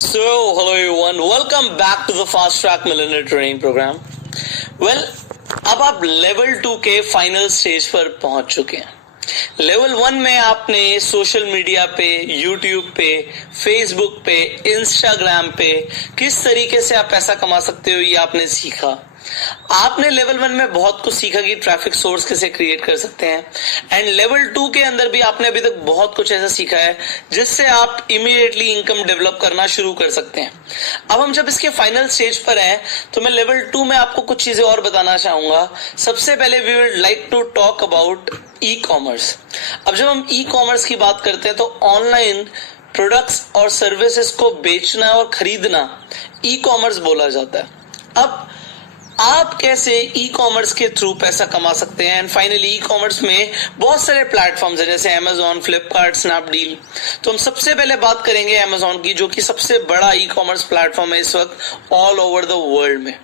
Hello everyone, welcome back to the Fast Track Millionaire Training Program. Well, अब आप level 2 के final stage पर पहुंच चुके हैं. लेवल 1 में आपने सोशल मीडिया पे, यूट्यूब पे, फेसबुक पे, इंस्टाग्राम पे किस तरीके से आप पैसा कमा सकते हो ये आपने सीखा. आपने लेवल 1 में बहुत कुछ सीखा कि ट्रैफिक सोर्स कैसे क्रिएट कर सकते हैं, एंड लेवल 2 के अंदर भी आपने अभी तक बहुत कुछ ऐसा सीखा है जिससे आप इमीडिएटली इनकम डेवलप करना शुरू कर सकते हैं. अब हम जब इसके फाइनल स्टेज पर हैं तो मैं लेवल 2 में आपको कुछ चीजें और बताना चाहूंगा. सबसे पहले we would like to talk about e commerce. अब जब हम ई कॉमर्स की बात करते हैं तो ऑनलाइन प्रोडक्ट्स और सर्विसेज को बेचना और खरीदना ई कॉमर्स बोला जाता है. अब आप कैसे ई कॉमर्स के थ्रू पैसा कमा सकते हैं, एंड फाइनली ई कॉमर्स में बहुत सारे प्लेटफॉर्म्स हैं जैसे Amazon, फ्लिपकार्ट, स्नैपडील. तो हम सबसे पहले बात करेंगे Amazon की, जो कि सबसे बड़ा ई कॉमर्स प्लेटफॉर्म है इस वक्त ऑल ओवर द वर्ल्ड में.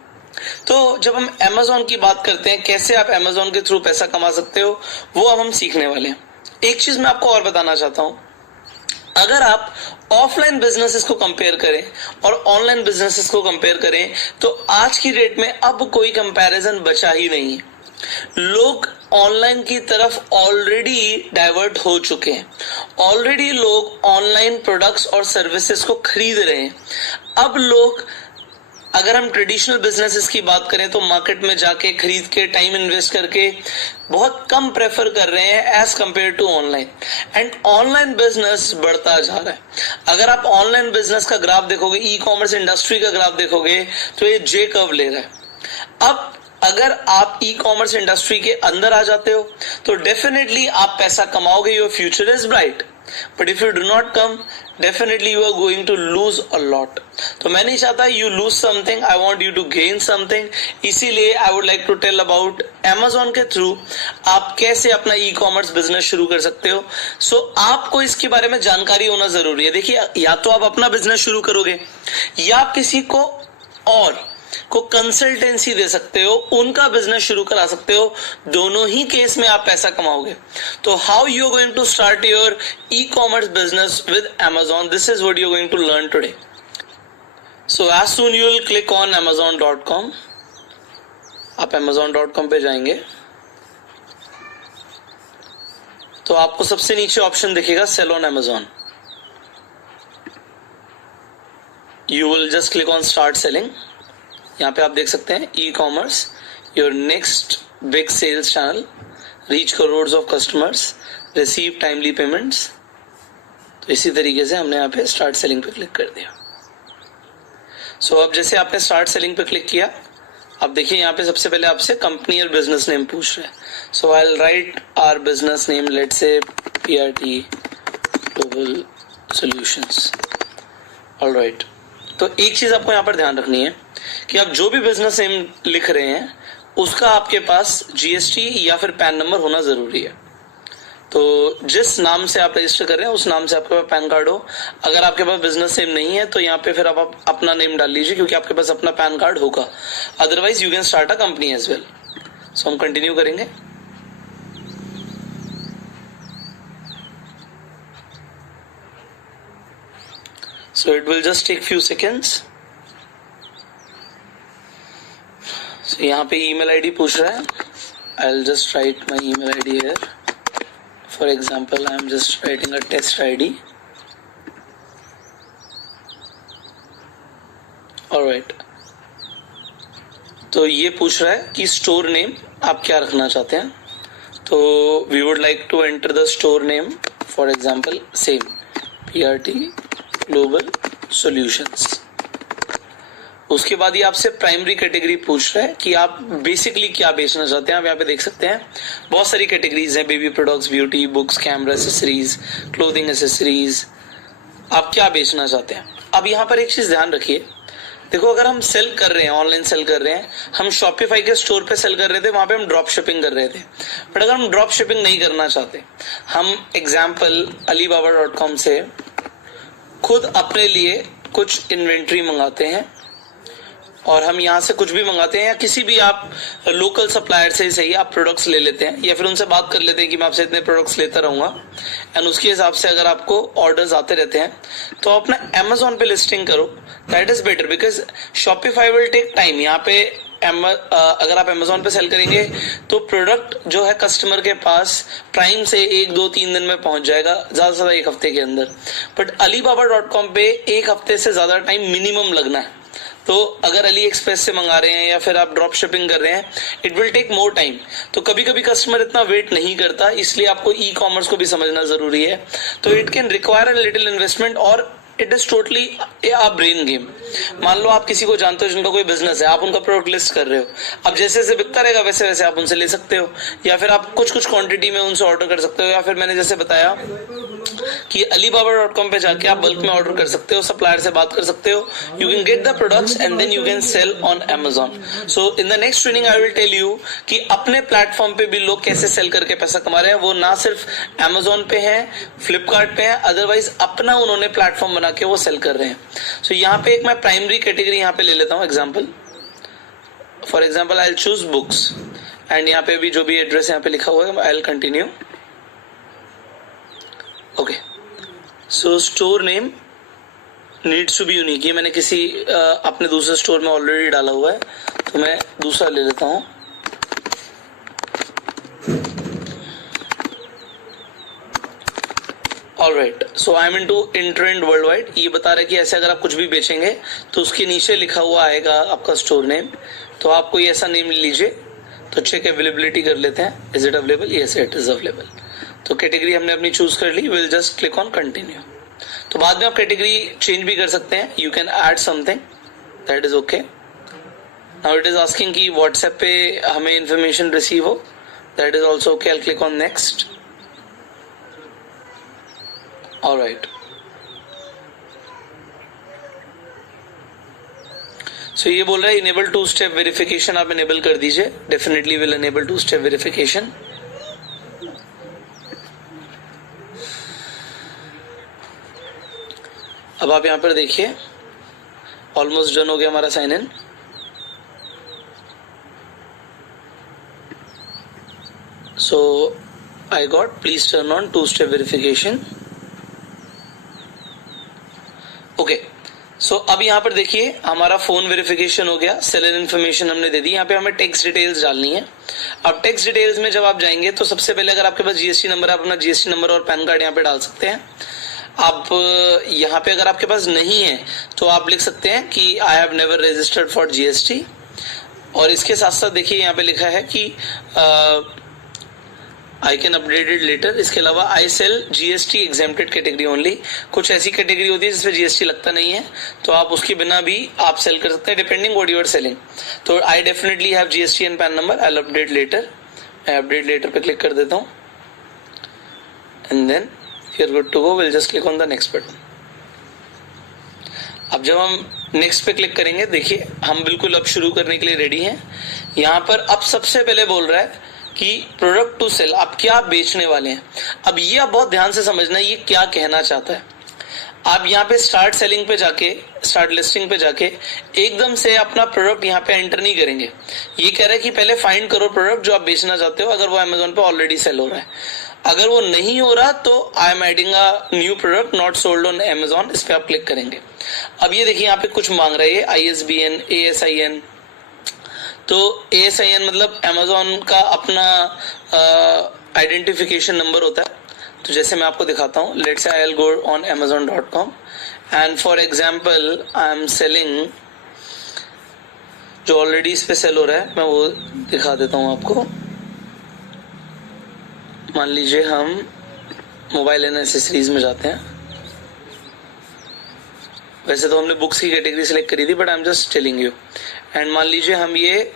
तो जब हम Amazon की बात करते हैं, कैसे आप Amazon के थ्रू पैसा कमा सकते हो, वो अब हम सीखने वाले हैं. एक चीज मैं आपको और बताना चाहता हूं. अगर आप ऑफलाइन बिजनेसेस को कंपेयर करें और ऑनलाइन बिजनेसेस को कंपेयर करें तो आज की डेट में अब कोई कंपैरिजन बचा ही नहीं है. लोग ऑनलाइन की तरफ ऑलरेडी डाइवर्ट हो चुके हैं. ऑलरेडी लोग ऑनलाइन प्रोडक्ट्स और सर्विसेज को खरीद रहे हैं. अब लोग, अगर हम ट्रेडिशनल बिजनेसेस की बात करें तो मार्केट में जाके खरीद के टाइम इन्वेस्ट करके बहुत कम प्रेफर कर रहे हैं as compare to online. And online business बढ़ता जा रहा है. अगर आप ऑनलाइन बिजनेस का ग्राफ देखोगे, ई कॉमर्स इंडस्ट्री का ग्राफ देखोगे तो ये जे कर्व ले रहा है. अब अगर आप ई कॉमर्स इंडस्ट्री के अंदर आ जाते हो तो डेफिनेटली आप पैसा कमाओगे. Your future is bright. But if you do not come, definitely you are going to lose a lot. तो मैं नहीं चाहता you lose something, I want you to gain something. इसीलिए I would like to tell about Amazon के through आप कैसे अपना ई commerce business शुरू कर सकते हो. सो आपको इसके बारे में जानकारी होना जरूरी है. देखिए, या तो आप अपना बिजनेस शुरू करोगे या आप किसी को और को कंसल्टेंसी दे सकते हो, उनका बिजनेस शुरू करा सकते हो. दोनों ही केस में आप पैसा कमाओगे. तो how you are going to start your e commerce business with Amazon, this is what you are going to learn today. So as soon you will click on Amazon.com. आप Amazon.com पे जाएंगे तो आपको सबसे नीचे ऑप्शन दिखेगा sale on Amazon. You will just click on start selling. यहाँ पे आप देख सकते हैं e commerce, your next big sales channel, reach crores of customers, receive timely payments. तो इसी तरीके से हमने यहाँ पे स्टार्ट सेलिंग पे क्लिक कर दिया. सो अब जैसे आपने स्टार्ट सेलिंग पे क्लिक किया, अब देखिए यहाँ पे सबसे पहले आपसे कंपनी और बिजनेस नेम पूछ रहे हैं. So I will write our business name, let's say PRT global solutions. Alright. तो एक चीज आपको यहाँ पर ध्यान रखनी है कि आप जो भी बिजनेस नेम लिख रहे हैं उसका आपके पास GST या फिर पैन नंबर होना जरूरी है. तो जिस नाम से आप रजिस्टर कर रहे हैं उस नाम से आपके पास पैन कार्ड हो. अगर आपके पास बिजनेस नेम नहीं है तो यहाँ पे फिर आप अपना नेम डाल लीजिए, क्योंकि आपके पास अपना पैन कार्ड होगा. Otherwise you can start a company as well. So हम कंटिन्यू करेंगे. So it will just take few seconds. So यहाँ पे email ID पूछ रहा है. I'll just write my email ID here. For example, I'm just writing a test ID. Alright. तो ये पूछ रहा है कि स्टोर नेम आप क्या रखना चाहते हैं. तो we would like to enter the store name. For example, same PRT global solutions. उसके बाद ये आपसे प्राइमरी कैटेगरी पूछ रहा है कि आप बेसिकली क्या बेचना चाहते हैं. आप यहाँ पे देख सकते हैं बहुत सारी कैटेगरीज हैं. Baby products, beauty, books, camera accessories, clothing accessories. आप क्या बेचना चाहते हैं. अब यहाँ पर एक चीज ध्यान रखिए. देखो, अगर हम सेल कर रहे हैं, ऑनलाइन सेल कर रहे हैं, हम शॉपिफाई के स्टोर पे सेल कर रहे थे, वहां पे हम ड्रॉप शिपिंग कर रहे थे. बट अगर हम ड्रॉप शिपिंग नहीं करना चाहते, हम एग्जाम्पल Alibaba.com से खुद अपने लिए कुछ इन्वेंट्री मंगाते हैं और हम यहाँ से कुछ भी मंगाते हैं या किसी भी आप लोकल सप्लायर से ही सही आप प्रोडक्ट्स ले लेते हैं या फिर उनसे बात कर लेते हैं कि मैं आपसे इतने प्रोडक्ट्स लेता रहूंगा एंड उसके हिसाब से अगर आपको ऑर्डर्स आते रहते हैं तो अपना Amazon पे लिस्टिंग करो. That is better because Shopify will take time. यहाँ पे अगर आप Amazon पे सेल करेंगे तो प्रोडक्ट जो है कस्टमर के पास प्राइम से 1-2-3 दिन में पहुंच जाएगा, ज्यादा से ज्यादा 1 हफ्ते के अंदर. बट Alibaba.com पे 1 हफ्ते से ज्यादा टाइम मिनिमम लगना है. तो अगर अली एक्सप्रेस से मंगा रहे हैं या फिर आप ड्रॉप शिपिंग कर रहे हैं, it will take more time. तो कभी कभी कस्टमर इतना वेट नहीं करता, इसलिए आपको ई कॉमर्स को भी समझना जरूरी है. तो it can require a little investment और it is totally a brain game. मान लो आप किसी को जानते हो जिनका कोई बिजनेस है, आप उनका प्रोडक्ट लिस्ट कर रहे हो, अब जैसे जैसे बिकता रहेगा वैसे वैसे आप उनसे ले सकते हो या फिर आप कुछ कुछ क्वांटिटी में उनसे ऑर्डर कर सकते हो या फिर मैंने जैसे बताया कि Alibaba.com पे जाके आप बल्क में ऑर्डर कर सकते हो, सप्लायर से बात कर सकते हो. You can get the products and then you can sell on Amazon. So in the next training I will tell you कि अपने प्लेटफॉर्म पे भी लोग कैसे सेल करके पैसा कमा रहे हैं. वो ना सिर्फ Amazon पे है, Flipkart पे है, अदरवाइज अपना उन्होंने प्लेटफॉर्म बना के वो सेल कर रहे हैं. सो यहाँ पे एक मैं प्राइमरी कैटेगरी यहाँ पे ले लेता हूँ example. For example I will choose books and यहाँ पे भी जो भी एड्रेस यहाँ पे लिखा हुआ है I will continue. Okay, so store name needs to be unique. ये मैंने किसी अपने दूसरे स्टोर में ऑलरेडी डाला हुआ है तो मैं दूसरा ले लेता हूँ. Alright, so I am into in trend world wide. ये बता रहा है कि ऐसे अगर आप कुछ भी बेचेंगे तो उसके नीचे लिखा हुआ आएगा आपका स्टोर नेम. तो आप कोई ऐसा नेम लीजिए. तो चेक अवेलेबिलिटी कर लेते हैं. Is it available? Yes, it is available. तो कैटेगरी हमने अपनी चूज कर ली. Will just click on continue. तो बाद में आप कैटेगरी चेंज भी कर सकते हैं. You can add something, that is okay. Now it is asking कि व्हाट्सएप पे हमें इंफॉर्मेशन रिसीव हो. That is also okay. I will click on next. Alright, so ये बोल रहा है इनेबल 2 स्टेप वेरिफिकेशन. आप इनेबल कर दीजिए. Definitely will enable 2 step verification. अब आप यहाँ पर देखिए ऑलमोस्ट डन हो गया हमारा sign in. So I got please turn on 2 step verification. Okay, so अब यहाँ पर देखिए हमारा फोन वेरिफिकेशन हो गया. सेलर इन्फॉर्मेशन हमने दे दी. यहाँ पे हमें टैक्स डिटेल्स डालनी है. अब टैक्स डिटेल्स में जब आप जाएंगे तो सबसे पहले अगर आपके पास जीएसटी नंबर है, आप अपना जीएसटी नंबर और पैन कार्ड यहाँ पे डाल सकते हैं. आप यहाँ पे अगर आपके पास नहीं है तो आप लिख सकते हैं कि I have never registered for GST. और इसके साथ साथ देखिए यहाँ पे लिखा है कि I can update it later. इसके अलावा I sell GST exempted category only. कुछ ऐसी कैटेगरी होती है जिसमें जीएसटी लगता नहीं है तो आप उसके बिना भी आप सेल कर सकते हैं depending what you are selling. तो I definitely have GST and PAN number. I will update later. मैं अपडेट लेटर पे क्लिक कर देता हूँ and then you're good to go. we'll just click on the next button. अब जब हम next पे क्लिक करेंगे देखिए हम बिल्कुल अब शुरू करने के लिए रेडी हैं. यहाँ पर अब सबसे पहले बोल रहा है कि प्रोडक्ट टू सेल. आप क्या बेचने वाले हैं. अब ये आप बहुत ध्यान से समझना ये क्या कहना चाहता है. आप यहाँ पे स्टार्ट सेलिंग पे जाके, स्टार्ट लिस्टिंग पे जाके एकदम से अपना प्रोडक्ट यहाँ पे एंटर नहीं करेंगे. ये कह रहा है कि पहले फाइंड करो प्रोडक्ट जो आप बेचना चाहते हो, अगर वो Amazon पे ऑलरेडी सेल हो रहा है. अगर वो नहीं हो रहा तो I am adding a new product not sold on Amazon. इस पे आप क्लिक करेंगे. अब ये देखिए यहाँ पे कुछ मांग रहा है ISBN, ASIN. तो ASIN मतलब Amazon का अपना आइडेंटिफिकेशन नंबर होता है. तो जैसे मैं आपको दिखाता हूँ. Let's say I will go on Amazon.com and for example I am selling, जो ऑलरेडी इस पे सेल हो रहा है मैं वो दिखा देता हूँ आपको. मान लीजिए हम मोबाइल एंड एसेसरीज में जाते हैं. वैसे तो हमने बुक्स की कैटेगरी सेलेक्ट करी थी but I am just telling you. And मान लीजिए हम ये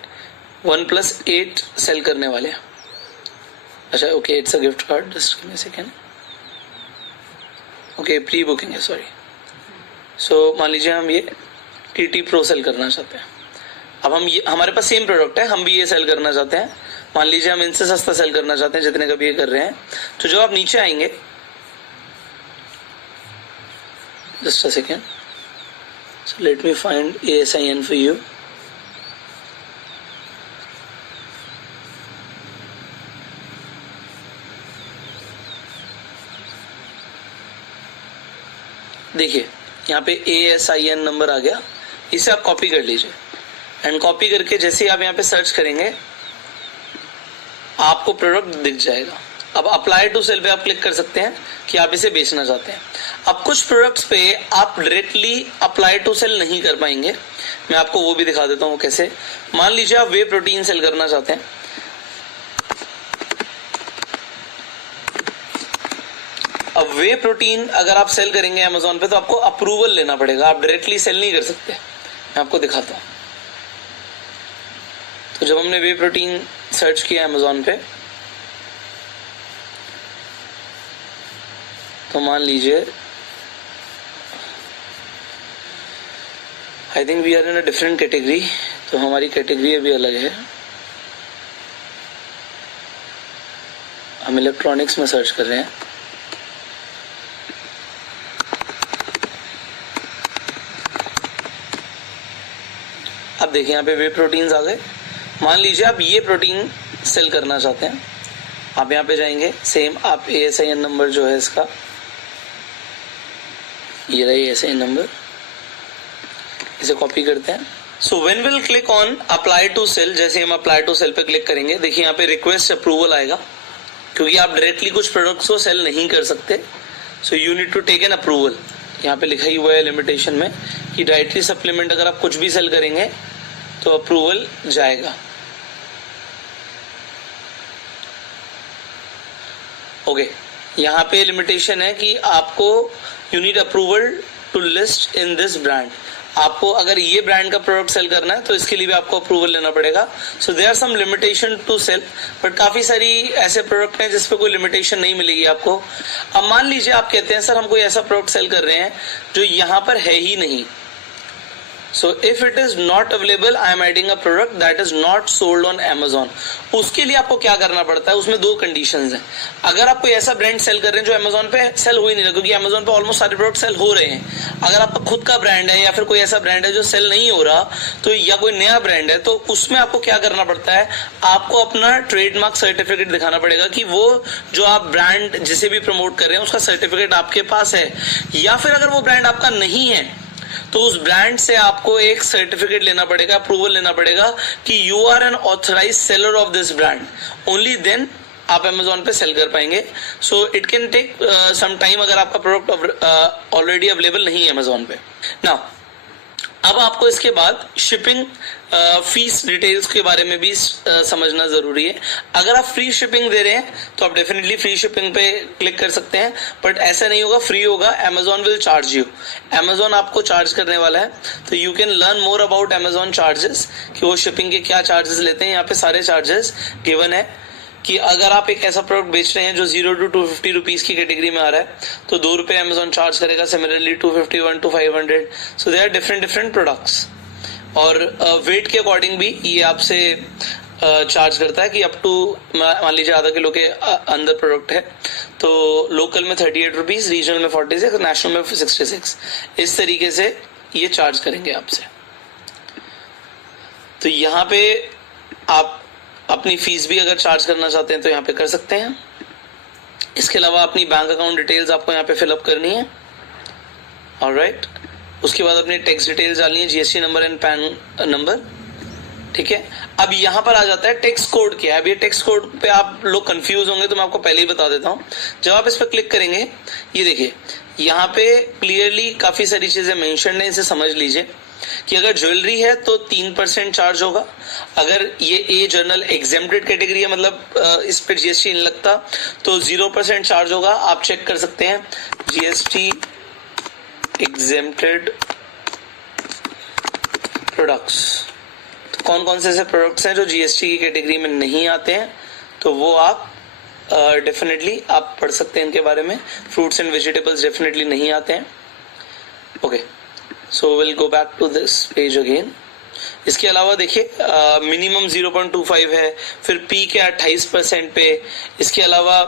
1+8 सेल करने वाले हैं. अच्छा okay, it's a gift card. Just give me a second. Okay, pre booking है, सॉरी. सो मान लीजिए हम ये TT Pro सेल करना चाहते हैं. अब हम ये हमारे पास सेम प्रोडक्ट है, हम भी ये सेल करना चाहते हैं. मान लीजिए हम इनसे सस्ता सेल करना चाहते हैं जितने का भी ये कर रहे हैं. तो जब आप नीचे आएंगे, just a second, so let me find ASIN for you. देखिए यहाँ पे ASIN नंबर आ गया, इसे आप कॉपी कर लीजिए एंड कॉपी करके जैसे ही आप यहाँ पे सर्च करेंगे आपको प्रोडक्ट दिख जाएगा। अब अप्लाई टू सेल पे आप क्लिक कर सकते हैं कि आप इसे बेचना चाहते हैं। अब कुछ प्रोडक्ट्स पे आप डायरेक्टली अप्लाई टू सेल नहीं कर पाएंगे, मैं आपको वो भी दिखा देता हूँ कैसे। मान लीजिए आप वे प्रोटीन सेल करना चाहते हैं, अब वे प्रोटीन अगर आप सेल करेंगे अमेजोन पे तो आपको अप्रूवल लेना पड़ेगा, आप डायरेक्टली सेल नहीं कर सकते। मैं आपको दिखाता हूँ। तो जब हमने वे प्रोटीन सर्च किया अमेजोन पे तो मान लीजिए I think we are in a different category, तो हमारी कैटेगरी अभी अलग है। हम इलेक्ट्रॉनिक्स में सर्च कर रहे हैं। अब देखिए यहाँ पे वे प्रोटीन्स आ गए। मान लीजिए आप ये प्रोटीन सेल करना चाहते हैं, आप यहाँ पे जाएंगे, सेम आप ASIN नंबर जो है इसका, ये रहा ASIN नंबर, इसे कॉपी करते हैं। So when will click on apply to sell, जैसे हम अप्लाई टू सेल पे क्लिक करेंगे देखिए यहाँ पे रिक्वेस्ट अप्रूवल आएगा, क्योंकि आप डायरेक्टली कुछ प्रोडक्ट्स को सेल नहीं कर सकते। So you need to take an approval. यहाँ पे लिखा ही हुआ है लिमिटेशन में कि डाइटरी सप्लीमेंट अगर आप कुछ भी सेल करेंगे तो अप्रूवल जाएगा। ओके, यहाँ पे लिमिटेशन है कि आपको you need approval to list in this brand. आपको अगर ये ब्रांड का प्रोडक्ट सेल करना है तो इसके लिए भी आपको अप्रूवल लेना पड़ेगा। So there are some limitation to sell, but काफी सारी ऐसे प्रोडक्ट हैं जिसपे कोई लिमिटेशन नहीं मिलेगी आपको। अब मान लीजिए आप कहते हैं सर हम कोई ऐसा प्रोडक्ट सेल कर रहे हैं जो यहाँ पर है ही नहीं। So if it is not available, I am adding a product that is not sold on Amazon. उसके लिए आपको क्या करना पड़ता है, उसमें दो कंडीशंस हैं। अगर आप कोई ऐसा ब्रांड सेल कर रहे हैं जो Amazon पे सेल हो ही नहीं रहा, क्योंकि Amazon पे ऑलमोस्ट सारे प्रोडक्ट सेल हो रहे हैं। अगर आपका खुद का ब्रांड है या फिर कोई ऐसा ब्रांड है जो सेल नहीं हो रहा, तो या कोई नया ब्रांड है, तो उसमें आपको क्या करना पड़ता है, आपको अपना ट्रेडमार्क सर्टिफिकेट दिखाना पड़ेगा कि वो जो आप ब्रांड जिसे भी प्रमोट कर रहे हैं उसका सर्टिफिकेट आपके पास है। या फिर अगर वो ब्रांड आपका नहीं है तो उस ब्रांड से आपको एक सर्टिफिकेट लेना पड़ेगा, अप्रूवल लेना पड़ेगा कि you are an authorised seller of this brand. Only then आप Amazon पे सेल कर पाएंगे। So it can take some time अगर आपका प्रोडक्ट ऑलरेडी अवेलेबल नहीं है Amazon पे। नाउ अब आपको इसके बाद शिपिंग फीस डिटेल्स के बारे में भी समझना जरूरी है। अगर आप फ्री शिपिंग दे रहे हैं तो आप डेफिनेटली फ्री शिपिंग पे क्लिक कर सकते हैं, बट ऐसा नहीं होगा, फ्री होगा। Amazon will charge you, Amazon आपको चार्ज करने वाला है। तो you can learn more about Amazon charges कि वो शिपिंग के क्या चार्जेस लेते हैं। यहाँ पे सारे चार्जेस गिवन है कि अगर आप एक ऐसा प्रोडक्ट बेच रहे हैं जो 0 to 250 रुपीज की कैटेगरी में आ रहा है तो ₹2 Amazon चार्ज करेगा, similarly 251 to 500। So they are different products. और वेट के अकॉर्डिंग भी ये आपसे चार्ज करता है कि अप टू मान लीजिए आधा किलो के अंदर प्रोडक्ट है तो लोकल में 38 रुपीज, रीजनल में 46, नेशनल में 66। इस तरीके से ये चार्ज करेंगे आपसे। तो यहाँ पे आप अपनी फीस भी अगर चार्ज करना चाहते हैं तो यहाँ पे कर सकते हैं। इसके अलावा अपनी बैंक अकाउंट डिटेल्स आपको यहाँ पे फिलअप करनी है। ऑलराइट, उसके बाद अपनी टैक्स डिटेल्स डालनी है, GST number and PAN number. ठीक है, अब यहाँ पर आ जाता है टैक्स कोड क्या है। अब ये टैक्स कोड पे आप लोग कंफ्यूज होंगे तो मैं आपको पहले ही बता देता हूँ। जब आप इस पर क्लिक करेंगे, ये देखिए यहाँ पे क्लियरली काफी सारी चीजें मेंशन है, इसे समझ लीजिए कि अगर ज्वेलरी है तो 3% चार्ज होगा। अगर ये ए जर्नल एग्जेम्प्टेड कैटेगरी है, मतलब इस पे GST नहीं लगता, तो 0% चार्ज होगा। आप चेक कर सकते हैं GST एग्जेम्प्टेड प्रोडक्ट्स। तो कौन कौन से ऐसे प्रोडक्ट्स हैं जो GST की कैटेगरी में नहीं आते हैं, तो वो आप डेफिनेटली आप पढ़ सकते हैं इनके बारे में। फ्रूट्स एंड वेजिटेबल्स डेफिनेटली नहीं आते हैं। Okay, so will go back to this page again. इसके अलावा देखिए मिनिमम 0.25 है, फिर पीक है 28% पे। इसके अलावा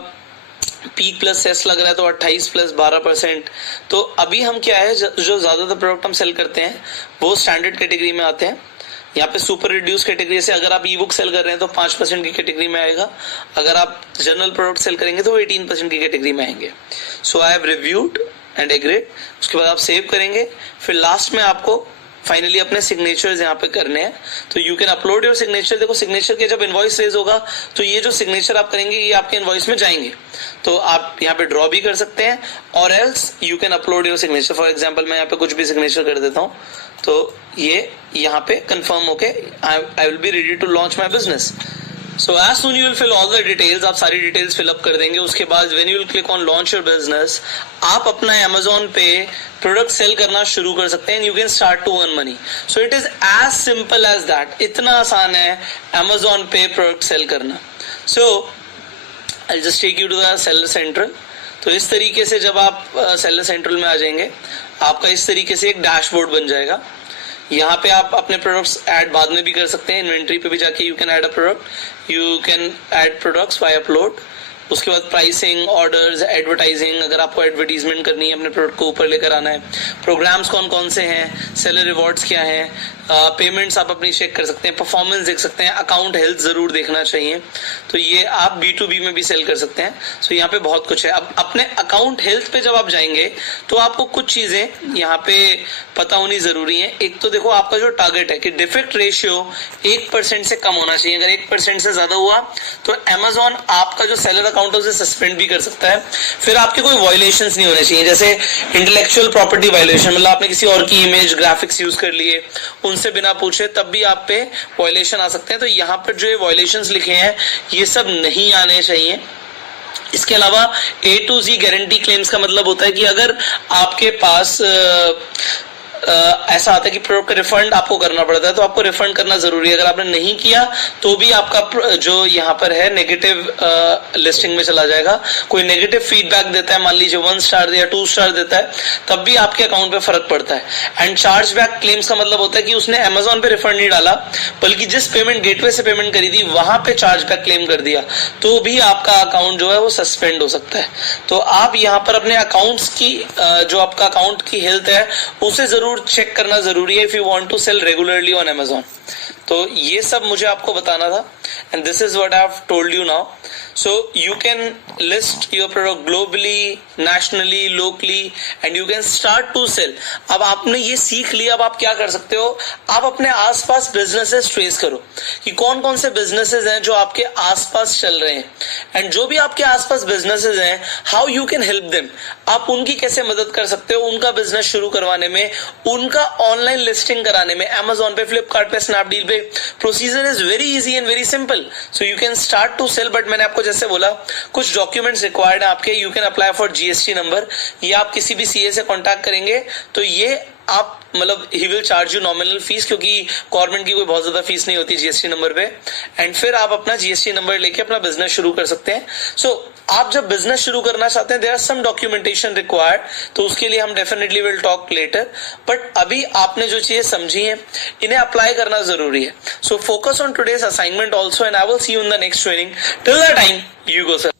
पीक प्लस सेस लग रहा है तो 28 प्लस 12%। तो अभी हम क्या है, जो ज्यादातर प्रोडक्ट हम सेल करते हैं वो स्टैंडर्ड कैटेगरी में आते हैं। यहाँ पे सुपर रिड्यूस कैटेगरी से अगर आप ई बुक सेल कर रहे हैं तो 5% की कैटेगरी में आएगा। अगर आप जनरल प्रोडक्ट सेल करेंगे तो 18% की कैटेगरी में आएंगे। So I have reviewed and agreed. उसके बाद आप सेव करेंगे, फिर लास्ट में आपको फाइनली अपने सिग्नेचर्स यहाँ पे करने हैं। तो you can upload your signature. देखो सिग्नेचर के जब इनवॉइस रेज होगा तो ये जो सिग्नेचर आप करेंगे ये आपके इनवॉइस में जाएंगे, तो आप यहाँ पे ड्रॉ भी कर सकते हैं, और else you can upload your signature. For example मैं यहाँ पे कुछ भी सिग्नेचर कर देता हूँ, तो ये यहाँ पे कंफर्म होके I will be ready to launch my business. So as soon you will fill all the details, आप सारी डिटेल्स फिल अप कर देंगे। उसके बाद when you will click on launch your business, आप अपना Amazon पे प्रोडक्ट सेल करना शुरू कर सकते हैं। You can start to earn money. So it is as simple as that. इतना आसान है Amazon पे प्रोडक्ट सेल करना। So I'll just take you to the Seller Central. तो इस तरीके से जब आप Seller Central में आ जाएंगे, आपका इस तरीके से एक डैशबोर्ड बन जाएगा। यहाँ पे आप अपने प्रोडक्ट्स ऐड बाद में भी कर सकते हैं। इन्वेंट्री पे भी जाके you can add a product, you can add products by upload. उसके बाद प्राइसिंग, ऑर्डर्स, एडवर्टाइजिंग, अगर आपको एडवर्टीजमेंट करनी है, अपने प्रोडक्ट को ऊपर लेकर आना है, प्रोग्राम्स कौन कौन से हैं, सेलर रिवॉर्ड्स क्या हैं, पेमेंट्स आप अपनी चेक कर सकते हैं, परफॉर्मेंस देख सकते हैं, अकाउंट हेल्थ जरूर देखना चाहिए। तो ये आप B2B में भी सेल कर सकते हैं। सो यहाँ पे बहुत कुछ है। अब अपने अकाउंट हेल्थ पे जब आप जाएंगे तो आपको कुछ चीजें यहाँ पे पता होनी जरूरी है। एक तो देखो आपका जो टारगेट है कि डिफेक्ट रेशियो 1% से कम होना चाहिए। अगर 1% से ज्यादा हुआ तो Amazon आपका जो सेलर अकाउंट है उसे सस्पेंड भी कर सकता है। फिर आपके कोई वायलेशंस नहीं होने चाहिए, जैसे इंटेलेक्चुअल प्रॉपर्टी वायलेशन, मतलब आपने किसी और की इमेज, ग्राफिक्स यूज कर लिए उनसे बिना पूछे, तब भी आप पे वायलेशन आ सकते हैं। तो यहाँ पर जो ये वायलेशंस लिखे हैं ये सब नहीं आने चाहिए। इसके अलावा A to Z guarantee claims का मतलब होता है कि अगर आपके पास ऐसा आता है कि प्रोडक्ट का रिफंड आपको करना पड़ता है तो आपको रिफंड करना जरूरी है। अगर आपने नहीं किया तो भी आपका जो यहाँ पर है नेगेटिव लिस्टिंग में चला जाएगा। कोई नेगेटिव फीडबैक देता है, मान लीजिए 1 स्टार या 2 स्टार देता है, तब भी आपके अकाउंट पे फर्क पड़ता है। एंड चार्ज बैक क्लेम्स का मतलब होता है कि उसने Amazon पे रिफंड नहीं डाला बल्कि जिस पेमेंट गेटवे से पेमेंट करी थी वहां पे चार्ज बैक क्लेम कर दिया, तो भी आपका अकाउंट जो है वो सस्पेंड हो सकता है। तो आप यहाँ पर अपने अकाउंट्स की जो आपका अकाउंट की हेल्थ है उसे जरूर चेक करना जरूरी है if you want to sell regularly on Amazon। तो ये सब मुझे आपको बताना था and this is what I have told you now. So you can list your product globally, nationally, locally and you can start to sell। अब आपने ये सीख लिया, अब आप क्या कर सकते हो, आप अपने आसपास बिजनेसेस ट्रेस करो कि कौन कौन से बिजनेसेस हैं जो आपके आसपास चल रहे हैं एंड जो भी आपके आसपास बिजनेसेस हैं how you can help them. आप उनकी कैसे मदद कर सकते हो, उनका बिजनेस शुरू करवाने में, उनका ऑनलाइन लिस्टिंग कराने में। Amazon पे, फ्लिपकार्ट पे, स्नैपडील पे procedure is very easy and very simple. So you can start to sell. But मैंने आपको जैसे बोला कुछ डॉक्यूमेंट्स रिक्वायर्ड है आपके। You can apply for GST number. ये आप किसी भी CA से कांटेक्ट करेंगे तो ये आप मतलब he will charge you nominal fees, क्योंकि गवर्नमेंट की कोई बहुत ज्यादा फीस नहीं होती GST नंबर पे। एंड फिर आप अपना GST नंबर लेके अपना बिजनेस शुरू कर सकते हैं। सो आप जब बिजनेस शुरू करना चाहते हैं there are some documentation required, तो उसके लिए हम definitely will talk later. But अभी आपने जो चीजें समझी हैं इन्हें अप्लाई करना जरूरी है। So focus on today's assignment also and I will see you in the next training. Till the time you go sir.